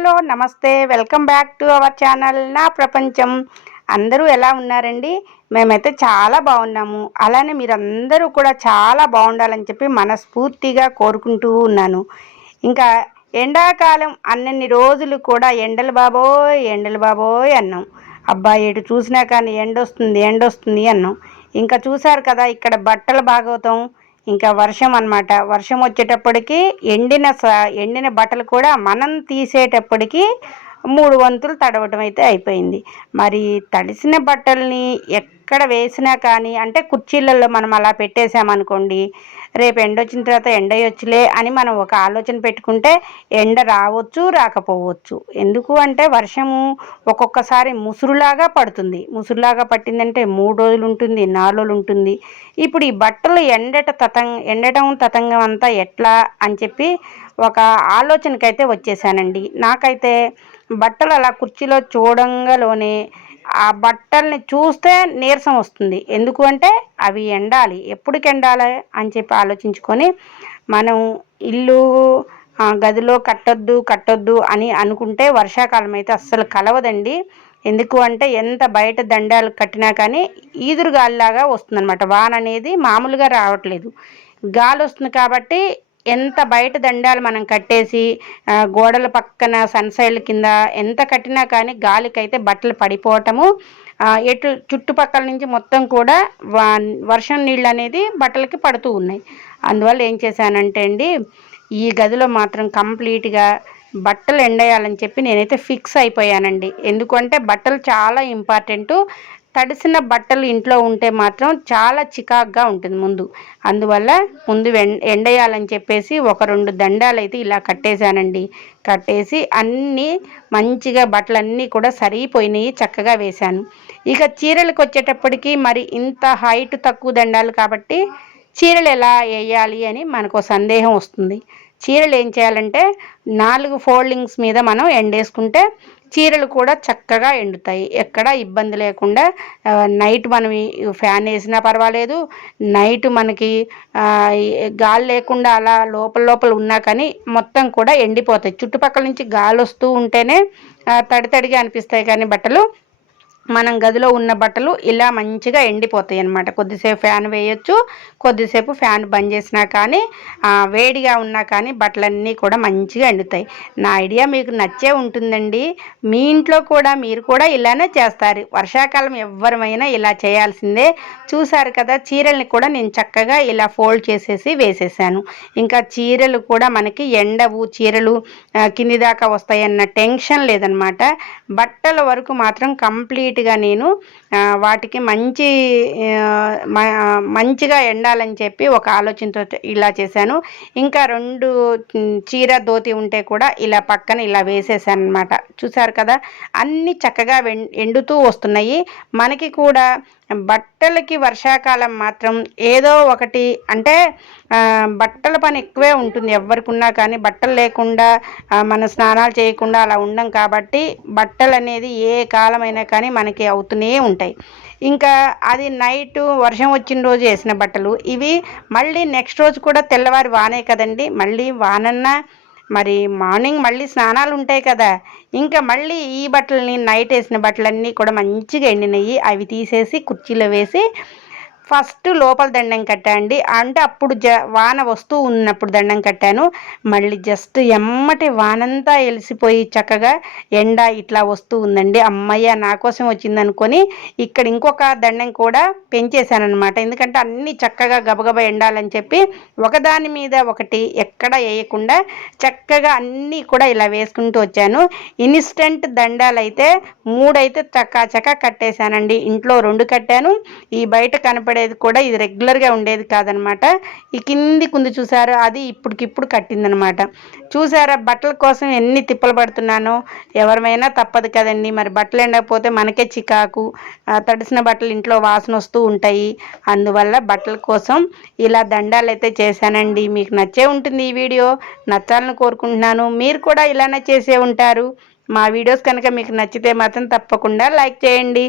Hello నమస్తే. Welcome back to our channel నా ప్రపంచం. అందరూ ఎలా ఉన్నారండి? మేమైతే చాలా బాగున్నాము. అలానే మీరందరూ కూడా చాలా బాగుండాలని చెప్పి మనస్ఫూర్తిగా కోరుకుంటూ ఉన్నాను. ఇంకా ఎండాకాలం అన్నన్ని రోజులు కూడా ఎండలు బాబోయ్ ఎండలు బాబోయ్ అన్నాం. అబ్బా ఎటు చూసినా కానీ ఎండొస్తుంది ఎండొస్తుంది అన్నాం. ఇంకా చూశారు కదా ఇక్కడ బట్టల భాగవతం ఇంకా వర్షం అనమాట వర్షం వచ్చేటప్పటికి ఎండిన ఎండిన బట్టలు కూడా మనం తీసేటప్పటికి మూడు వంతులు తడవటం అయితే అయిపోయింది. మరి తడిసిన బట్టల్ని ఎక్కడ వేసినా కానీ అంటే కుర్చీలలో మనం అలా పెట్టేసామనుకోండి రేపు ఎండ వచ్చిన తర్వాత ఎండ వచ్చులే అని మనం ఒక ఆలోచన పెట్టుకుంటే ఎండ రావచ్చు రాకపోవచ్చు. ఎందుకు అంటే వర్షము ఒక్కొక్కసారి ముసురులాగా పడుతుంది. ముసురులాగా పట్టిందంటే మూడు రోజులు ఉంటుంది నాలుగు రోజులు ఉంటుంది. ఇప్పుడు ఈ బట్టలు ఎండట తతంగ ఎండటం తతంగం అంతా ఎట్లా అని చెప్పి ఒక ఆలోచనకైతే వచ్చేసానండి. నాకైతే బట్టలు అలా కుర్చీలో చూడంగాలోనే ఆ బట్టల్ని చూస్తే నీరసం వస్తుంది. ఎందుకు అంటే అవి ఎండాలి. ఎప్పటికి ఎండాలి అని చెప్పి ఆలోచించుకొని మనం ఇల్లు గదిలో కట్టొద్దు కట్టొద్దు అని అనుకుంటే వర్షాకాలం అయితే అస్సలు కలవదండి. ఎందుకు అంటే ఎంత బయట దండాలు కట్టినా కానీ ఈదురు గాలిలాగా వస్తుందన్నమాట. వాన అనేది మామూలుగా రావట్లేదు. గాలి వస్తుంది కాబట్టి ఎంత బయట దండాలు మనం కట్టేసి గోడల పక్కన సన్సైడ్ల కింద ఎంత కట్టినా కానీ గాలికైతే బట్టలు పడిపోవటము. ఎటు చుట్టుపక్కల నుంచి మొత్తం కూడా వర్షం నీళ్ళు అనేది బట్టలకి పడుతూ ఉన్నాయి. అందువల్ల ఏం చేశానంటే అండి ఈ గదిలో మాత్రం కంప్లీట్గా బట్టలు ఎండేయాలని చెప్పి నేనైతే ఫిక్స్ అయిపోయానండి. ఎందుకంటే బట్టలు చాలా ఇంపార్టెంటు. తడిసిన బట్టలు ఇంట్లో ఉంటే మాత్రం చాలా చికాగ్గా ఉంటుంది ముందు. అందువల్ల ముందు ఎండేయాలని చెప్పేసి ఒక రెండు దండాలు అయితే ఇలా కట్టేశానండి. కట్టేసి అన్నీ మంచిగా బట్టలన్నీ కూడా సరిపోయినాయి చక్కగా వేశాను. ఇక చీరలకు వచ్చేటప్పటికి మరి ఇంత హైట్ తక్కువ దండాలు కాబట్టి చీరలు ఎలా వేయాలి అని మనకు సందేహం వస్తుంది. చీరలు ఏం చేయాలంటే నాలుగు ఫోల్డింగ్స్ మీద మనం ఎండేసుకుంటే చీరలు కూడా చక్కగా ఎండుతాయి. ఎక్కడ ఇబ్బంది లేకుండా నైట్ మనం ఫ్యాన్ వేసినా పర్వాలేదు. నైట్ మనకి గాలి లేకుండా అలా లోపల లోపల ఉన్నా కానీ మొత్తం కూడా ఎండిపోతాయి. చుట్టుపక్కల నుంచి గాలి వస్తూ ఉంటేనే తడి తడిగా అనిపిస్తాయి కానీ బట్టలు. మనం గదిలో ఉన్న బట్టలు ఇలా మంచిగా ఎండిపోతాయి అనమాట కొద్దిసేపు ఫ్యాన్ వేయొచ్చు కొద్దిసేపు ఫ్యాన్ బంద్ చేసినా కానీ వేడిగా ఉన్నా కానీ బట్టలన్నీ కూడా మంచిగా ఎండుతాయి. నా ఐడియా మీకు నచ్చే ఉంటుందండి. మీ ఇంట్లో కూడా మీరు కూడా ఇలానే చేస్తారు. వర్షాకాలం ఎవరమైనా ఇలా చేయాల్సిందే. చూసారు కదా చీరల్ని కూడా నేను చక్కగా ఇలా ఫోల్డ్ చేసేసి వేసేసాను. ఇంకా చీరలు కూడా మనకి ఎండవు చీరలు కింది దాకా వస్తాయన్న టెన్షన్ లేదనమాట బట్టల వరకు మాత్రం కంప్లీట్ నీట్గా నేను వాటికి మంచి మంచిగా ఎండాలని చెప్పి ఒక ఆలోచనతో ఇలా చేశాను. ఇంకా రెండు చీర దోతి ఉంటే కూడా ఇలా పక్కన ఇలా వేసేసాను అనమాట చూసారు కదా? అన్నీ చక్కగా ఎండుతూ వస్తున్నాయి. మనకి కూడా బట్టలకి వర్షాకాలం మాత్రం ఏదో ఒకటి అంటే బట్టల పని ఎక్కువే ఉంటుంది. ఎవరికి కానీ బట్టలు లేకుండా మన స్నానాలు చేయకుండా అలా ఉండం కాబట్టి బట్టలు అనేది ఏ కాలమైనా కానీ మనకి అవుతూనే ఉంటాయి. ఇంకా అది నైట్ వర్షం వచ్చిన రోజు వేసిన బట్టలు. ఇవి మళ్ళీ నెక్స్ట్ రోజు కూడా తెల్లవారి వానే కదండి. మళ్ళీ వానన్నా మరి మార్నింగ్ మళ్ళీ స్నానాలు ఉంటాయి కదా. ఇంకా మళ్ళీ ఈ బట్టలని నైట్ వేసిన బట్టలన్నీ కూడా మంచిగా ఎండినవి అవి తీసేసి కుర్చీలో వేసి ఫస్ట్ లోపల దండం కట్టండి. అంటే అప్పుడు జ వాన వస్తూ ఉన్నప్పుడు దండం కట్టాను. మళ్ళీ జస్ట్ ఎమ్మటి వానంతా ఎలిసిపోయి చక్కగా ఎండ ఇట్లా వస్తూ ఉందండి. అమ్మయ్య నా కోసం వచ్చిందనుకొని ఇక్కడ ఇంకొక దండం కూడా పెంచేశానమాట ఎందుకంటే అన్నీ చక్కగా గబగబ ఎండాలని చెప్పి ఒకదాని మీద ఒకటి ఎక్కడ వేయకుండా చక్కగా అన్నీ కూడా ఇలా వేసుకుంటూ వచ్చాను. ఇన్స్టెంట్ దండాలు అయితే మూడైతే చక్కా చక్క కట్టేశానండి. ఇంట్లో రెండు కట్టాను. ఈ బయట కనపడే పడేది కూడా ఇది రెగ్యులర్గా ఉండేది కాదనమాట. ఈ కింది కుంది చూసారు? అది ఇప్పటికిప్పుడు కట్టిందనమాట. చూసారా? బట్టల కోసం ఎన్ని తిప్పలు పడుతున్నానో? ఎవరమైనా తప్పదు కదండి. మరి బట్టలు ఎండకపోతే మనకే చికాకు. తడిసిన బట్టలు ఇంట్లో వాసన వస్తూ ఉంటాయి. అందువల్ల బట్టల కోసం ఇలా దండాలు అయితే చేశానండి. మీకు నచ్చే ఉంటుంది ఈ వీడియో. నచ్చాలని కోరుకుంటున్నాను. మీరు కూడా ఇలానే చేసే ఉంటారు. మా వీడియోస్ కనుక మీకు నచ్చితే మాత్రం తప్పకుండా లైక్ చేయండి.